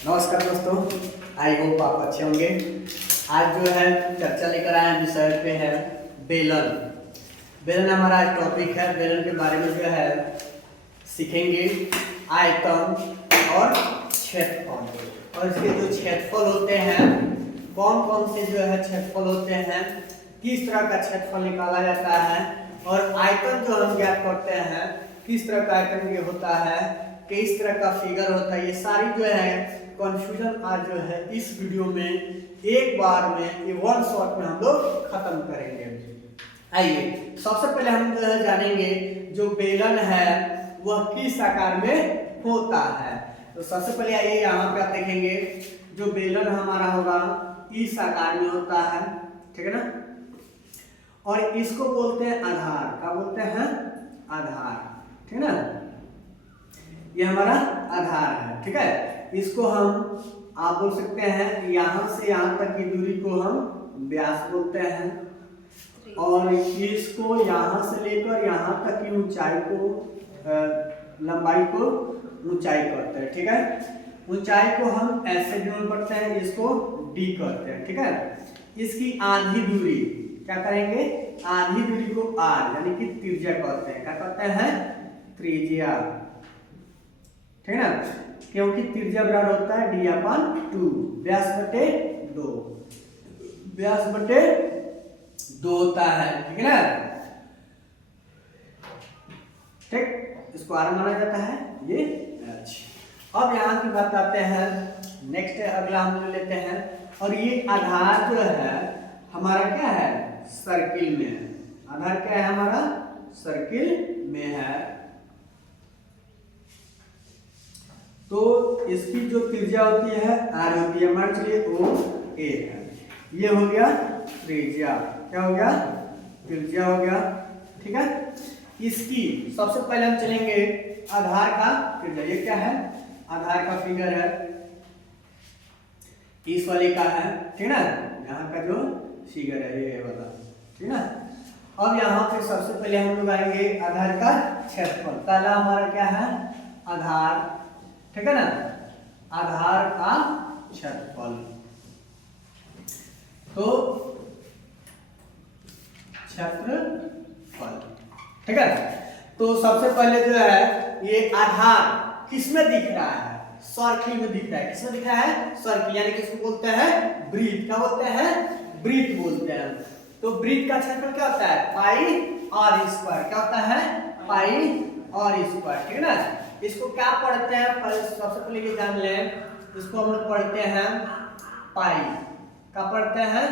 नमस्कार दोस्तों, I hope आप अच्छे होंगे। आज जो है चर्चा लेकर आए हैं, विषय पे है बेलन। बेलन हमारा आज टॉपिक है। बेलन के बारे में जो है सीखेंगे आयतन और क्षेत्रफल, और इसके जो क्षेत्रफल होते हैं, कौन कौन से जो है क्षेत्रफल होते हैं, किस तरह का क्षेत्रफल निकाला जाता है, और आयतन जो हम ज्ञात करते हैं किस तरह का आयतन ये होता है, किस तरह का फिगर होता है। ये सारी जो है कंफ्यूजन आज जो है इस वीडियो में एक बार में ये वन शॉट में हम लोग खत्म करेंगे। आइए सबसे पहले हम जो है जानेंगे जो बेलन है वह किस आकार में होता है। तो सबसे पहले आइए यहाँ पे आप देखेंगे जो बेलन हमारा होगा इस आकार में होता है, ठीक है ना। और इसको बोलते हैं आधार। क्या बोलते हैं? आधार, ठीक है ना। ये हमारा आधार है, ठीक है। इसको हम आप बोल सकते हैं यहाँ से यहाँ तक की दूरी को हम व्यास बोलते हैं, और इसको यहाँ से लेकर यहाँ तक की ऊंचाई को लंबाई को ऊंचाई कहते हैं, ठीक है। ऊंचाई को हम ऐसे डिनोट करते हैं, इसको डी कहते हैं, ठीक है। इसकी आधी दूरी क्या करेंगे? आधी दूरी को आर यानी कि त्रिज्या कहते हैं। क्या कहते हैं? त्रिज्या, ठीक है ना। क्योंकि त्रिज्या बराबर होता है डी अपन 2, व्यास बटे 2, व्यास बटे 2 होता है, ठीक है ना। ठीक, इसको आर माना जाता है, ये एच। अब यहाँ की बात आते हैं, नेक्स्ट अगला हम लेते हैं, और ये आधार जो है हमारा क्या है? सर्किल में है। आधार क्या है हमारा? सर्किल में है। तो इसकी जो त्रिज्या होती है आर होती है, मान चलिए ओ ए है। ये हो गया त्रिज्या, क्या हो गया? त्रिज्या हो गया, ठीक है। इसकी सबसे पहले हम चलेंगे आधार का त्रिज्या। ये क्या है? आधार का फिगर है, इस वाले का है, ठीक है ना। यहाँ का जो फिगर है ये वाला, ठीक है ना। अब यहाँ पे सबसे पहले हम लोग आएंगे आधार का क्षेत्रफल। पहला हमारा क्या है? आधार, ठीक है ना। आधार का क्षेत्रफल, तो क्षेत्रफल, ठीक है। तो सबसे पहले जो है ये आधार किसमें दिख रहा है? सर्किल में दिख रहा है। किसमें दिख रहा है? सर्किल, यानी कि इसको बोलते हैं वृत्त। क्या बोलते हैं? वृत्त बोलते हैं। तो वृत्त का क्षेत्रफल क्या होता है? पाई आर स्क्वायर। क्या होता है? पाई आर स्क्वायर, ठीक है ना। इसको क्या पढ़ते हैं? सबसे पहले ये जान लें, इसको हम लोग पढ़ते हैं पाई। क्या पढ़ते हैं?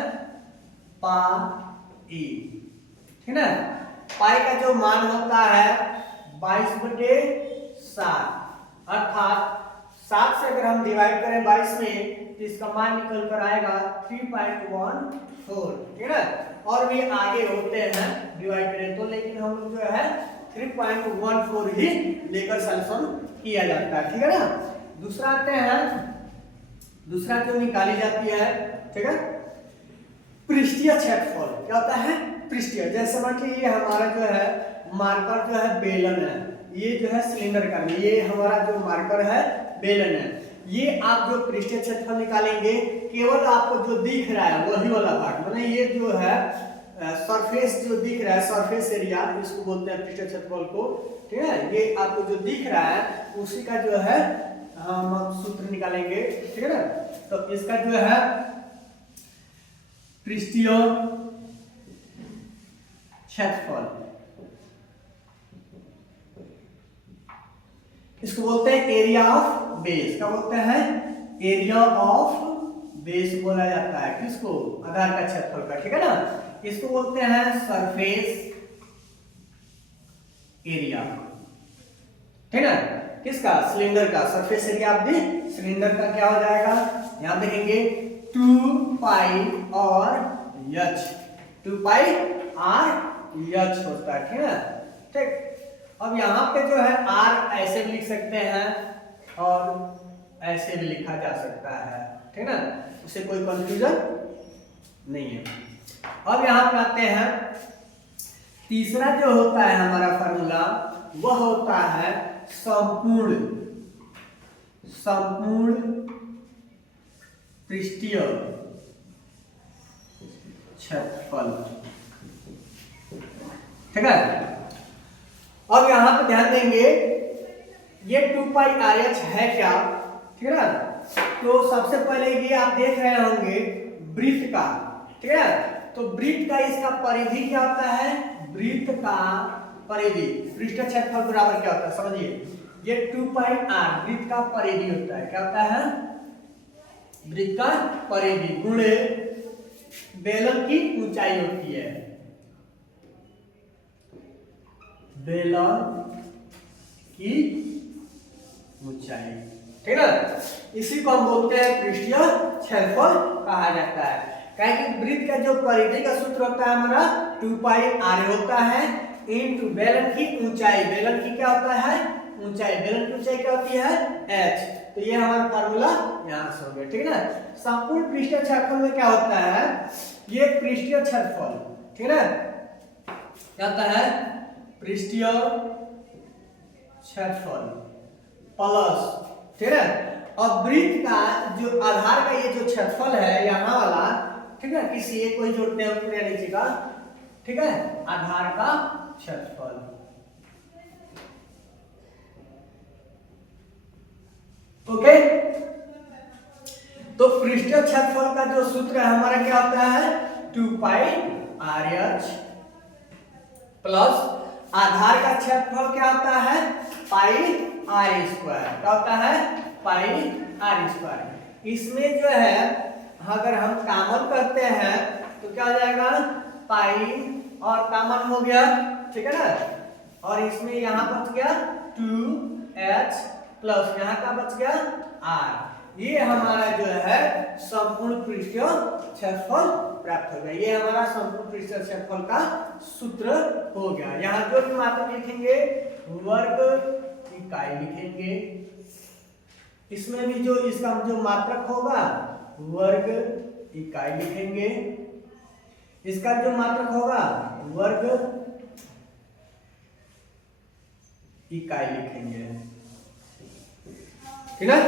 पाई, ठीक है ना। पाई का जो मान होता है 22/7, अर्थात 7 से अगर हम डिवाइड करें 22 में तो इसका मान निकल कर आएगा 3.14, ठीक है ना। और भी आगे होते हैं डिवाइड करें तो, लेकिन हम लोग जो है 3.14 ही लेकर सॉल्यूशन किया जाता है, ठीक है ना। दूसरा आते हैं, दूसरा जो निकाली जाती है, ठीक है, पृष्ठीय क्षेत्रफल। क्या होता है? पृष्ठीय। जैसे मान लीजिए ये हमारा जो है मार्कर जो है बेलन है, ये जो है सिलेंडर का, ये हमारा जो मार्कर है बेलन है। ये आप जो पृष्ठीय क्षेत्रफल निकालेंगे, केवल आपको जो दिख रहा है वही वाला पार्ट, मतलब ये जो है सरफेस जो दिख रहा है, सरफेस एरिया, इसको बोलते हैं पृष्ठीय क्षेत्रफल को, ठीक है। ये आपको जो दिख रहा है उसी का जो है हम सूत्र निकालेंगे, ठीक है ना। तो इसका जो है पृष्ठीय क्षेत्रफल, इसको बोलते हैं एरिया ऑफ बेस। क्या बोलते हैं? एरिया ऑफ बेस बोला जाता है किसको? आधार का क्षेत्रफल का, ठीक है ना। इसको बोलते हैं सरफेस एरिया, ठीक है ना। किसका? सिलेंडर का सरफेस एरिया। आप देख सिलेंडर का क्या हो जाएगा, यहां देखेंगे 2 पाई और एच, 2 पाई आर एच होता है, ठीक है ना। ठीक, अब यहाँ पे जो है आर ऐसे भी लिख सकते हैं और ऐसे भी लिखा जा सकता है, ठीक है ना, उससे कोई कंफ्यूजन नहीं है। अब यहाँ पे आते हैं, तीसरा जो होता है हमारा फार्मूला वह होता है संपूर्ण पृष्ठीय क्षेत्रफल। ठीक है, अब यहां पे ध्यान देंगे ये 2 पाई आर एच है क्या। ठीक है ना, तो सबसे पहले ये आप देख रहे होंगे वृत्त का। ठीक है, तो वृत्त का इसका परिधि क्या होता है, वृत्त का परिधि पृष्ठीय क्षेत्रफल बराबर क्या होता है समझिए, ये 2 पाई आर वृत्त का परिधि होता है। क्या होता है, वृत्त का परिधि गुणे बेलन की ऊंचाई होती है, बेलन की ऊंचाई। ठीक है, इसी को हम बोलते हैं पृष्ठीय क्षेत्रफल कहा जाता है। क्योंकि वृत्त का जो परिधि का सूत्र होता है हमारा 2 पाई आर होता है इनटू बेलन की ऊंचाई। बेलन की क्या होता है, ऊंचाई। बेलन की ऊंचाई क्या होती है, h। तो ये हमारा फार्मूला यहां से हो गया। ठीक है ना, संपूर्ण पृष्ठीय क्षेत्रफल में क्या होता है, ये पृष्ठीय क्षेत्रफल। ठीक है, क्या होता है, पृष्ठीय क्षेत्रफल प्लस। ठीक है, और वृत्त का जो आधार का ये जो क्षेत्रफल है यहाँ वाला, ठीक है, किसी एक को ही जोड़ते हैं ऊपर या नीचे का। ठीक है, आधार का क्षेत्रफल। ओके, तो पृष्ठीय क्षेत्रफल का जो सूत्र है हमारा क्या होता है, 2 पाई आर एच प्लस आधार का क्षेत्रफल क्या होता है, पाई आर स्क्वायर। क्या होता है, पाई आर स्क्वायर। इसमें जो है अगर हम कॉमन करते हैं तो क्या हो जाएगा, पाई और कॉमन हो गया। ठीक है ना, और इसमें यहां बच गया 2h प्लस यहाँ का बच गया r। ये हमारा जो है संपूर्ण पृष्ठीय क्षेत्रफल प्राप्त हो गया। ये हमारा संपूर्ण पृष्ठीय क्षेत्रफल का सूत्र हो गया। यहाँ जो भी मात्रक लिखेंगे वर्ग इकाई लिखेंगे, इसमें भी जो इसका जो मात्रक होगा वर्ग इकाई लिखेंगे, इसका जो मात्रक होगा वर्ग इकाई लिखेंगे। ठीक है,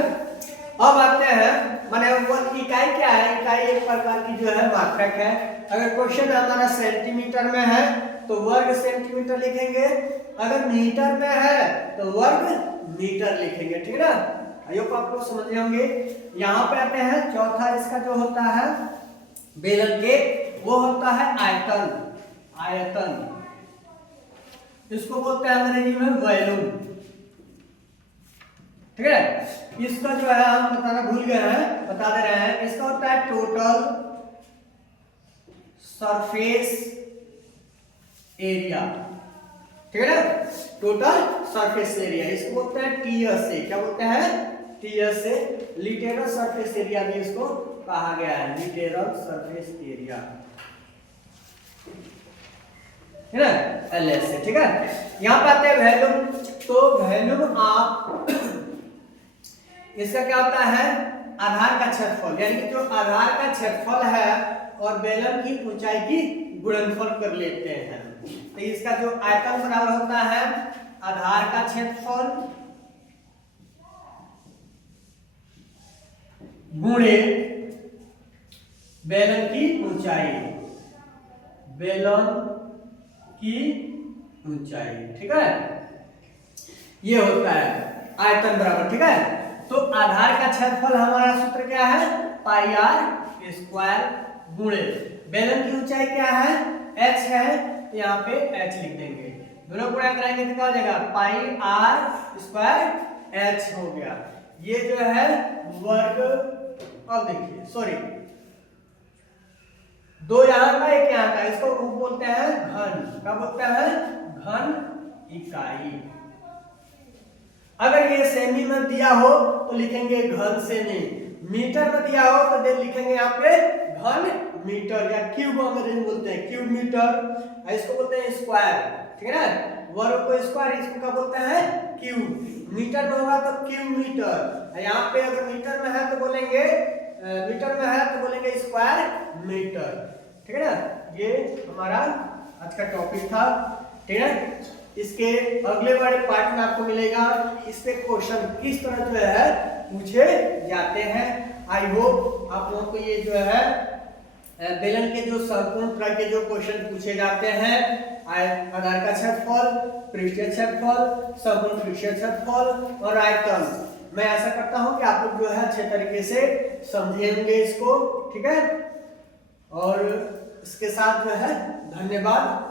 अब आते हैं माने वर्ग इकाई क्या है, इकाई एक प्रकार की जो है मात्रक है। अगर क्वेश्चन हमारा सेंटीमीटर में है तो वर्ग सेंटीमीटर लिखेंगे, अगर मीटर में है तो वर्ग मीटर लिखेंगे। ठीक है ना, आइए आप लोग समझ होंगे। यहाँ पे आते हैं चौथा, इसका जो होता है बेलन के, वो होता है आयतन। आयतन इसको बोलते हैं अंग्रेजी में वॉल्यूम। ठीक है, इसका जो है हम बताना भूल गए हैं, बता दे रहे हैं। इसका होता है टोटल सरफेस एरिया। ठीक है ना, टोटल सरफेस एरिया इसको बोलते हैं टीएस से। क्या बोलते हैं, टीएस से। लिटरल सरफेस एरिया भी इसको कहा गया है, लिटरल सरफेस एरिया, है ना, एलएस से। ठीक है, यहां पे आते हैं वॉल्यूम। तो वॉल्यूम आप इसका क्या होता है, आधार का क्षेत्रफल, यानी कि जो आधार का क्षेत्रफल है और बेलन की ऊंचाई की गुणनफल कर लेते हैं। तो इसका जो आयतन बराबर होता है आधार का क्षेत्रफल गुणे बेलन की ऊंचाई, बेलन की ऊंचाई। ठीक है, ये होता है आयतन बराबर। ठीक है, तो आधार का क्षेत्रफल हमारा सूत्र क्या है, पाई आर स्क्वायर गुणे बेलन की ऊंचाई क्या है, h है, तो यहाँ पे h लिख देंगे। दोनों गुणा कराएंगे तो क्या हो जाएगा, पाई आर स्क्वायर h हो गया। ये जो है वर्ग, अब देखिए सॉरी, दो यहाँ का एक यहाँ का, इसको बोलते हैं घन। क्या बोलते हैं, घन इकाई। अगर ये सेमी में दिया हो तो लिखेंगे घन सेमी, मीटर में दिया हो तो लिखेंगे यहाँ पे घन मीटर, या क्यूब अंग्रेजी बोलते हैं क्यूब मीटर, इसको बोलते हैं स्क्वायर। ठीक है ना, वर्ग को स्क्वायर, इसको क्या बोलते हैं क्यूब। मीटर में होगा तो क्यूब मीटर, यहाँ पे अगर मीटर में है तो बोलेंगे, मीटर में है तो बोलेंगे स्क्वायर मीटर। ठीक है ना, ये हमारा आज का टॉपिक था। ठीक है। इसके अगले वाले पार्ट में आपको मिलेगा इस पे क्वेश्चन किस तरह जो है पूछे जाते हैं। आई होप आप लोगों को ये जो है बेलन के जो संपूर्ण तरह के जो क्वेश्चन पूछे जाते हैं, आधार का क्षेत्रफल, पृष्ठीय क्षेत्रफल, संपूर्ण पृष्ठीय क्षेत्रफल और आयतन, मैं ऐसा करता हूं कि आप लोग जो है अच्छे तरीके से समझेंगे इसको, ठीक है। और इसके साथ जो है धन्यवाद।